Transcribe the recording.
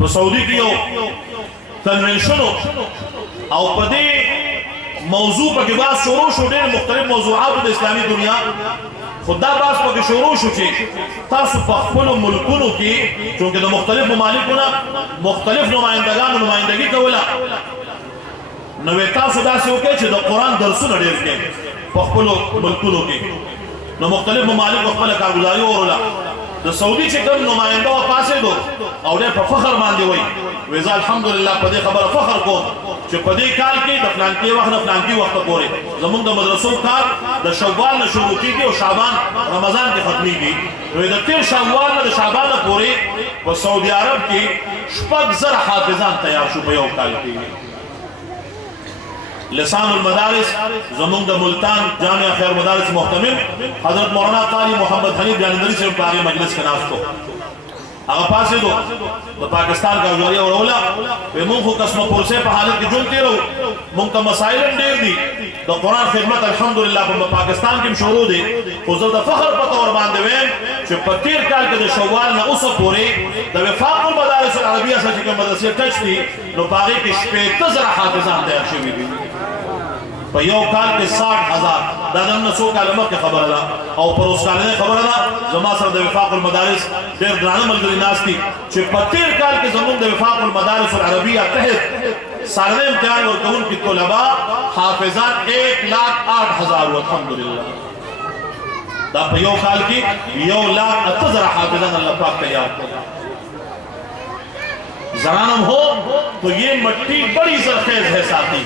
तो सऊदी की कन्वेंशन और पदे मौजू पर बात शुरू शुरू मुख्तलिफ मौजूआत इस्लामी दुनिया खुदा बास पर शुरू शुचे तासु पख्पल मुल्कुन की चूंकि मुख्तलिफ ममालिकुना मुख्तलिफ नुमाइंदगान नुमाइंदगी कवला नवे तासु दासे ओके च द कुरान दरसु नडेर के पख्पल मुल्कुन की न मुख्तलिफ ममालिक खपल कारगुजारी औरला द सऊदी च कम नुमाइंदा पासे दो और पर फखर मान दे वही वेजा अल्हम्दुलिल्लाह पदे खबर फखर को जो पदे काल के दफलान के वक्त दफलान के वक्त कोरे जमुन द मदरसों का द शव्वाल न शुरू की और शाबान रमजान के खत्मी की वे द फिर शव्वाल न शाबान कोरे वो सऊदी अरब की शपगजर हाफिजान तैयार शुबयो काल की लिसानुल मदारिस जमुन द मुल्तान जामिया खैर मदारिस मुहतमिम हजरत मौलाना कारी मोहम्मद हनीफ जानदरी से पारी मजलिस के नाम को अगर पासे दो तो पाकिस्तान का जरिया और ओला वे मुंह को कसम पुरसे पर हालत की जुलते रहो मुंह का मसाइल डेर दी तो कुरान खिदमत अल्हम्दुलिल्लाह पर पाकिस्तान की शुरू दे खुजर द फखर पता और बांधे वे जो पत्तीर काल के शव्वाल ना उस पूरे द वफाकुल मदारिस अरबिया से के मदरसे टच थी नो बागी के स्पेक्टर जरा हाफिजान तैयार शुवी भी पर यो काल के 60,000 दादन नसो कालमा के खबर ला और पर उस काल ने खबर ला जमा सर द वफाकुल मदारिस देर ग्रान मलगरी नास थी जो पत्तीर काल के जमुन द वफाकुल मदारिस अरबिया तहत सारे इम्तिहान और कौन की तलबा हाफिजान 1,08,000 अल्हम्दुलिल्लाह दा यो काल की 1,08,000 हाफिजान अल्लाह पाक तैयार जरानम हो तो ये मट्टी बड़ी जरखेज है साथी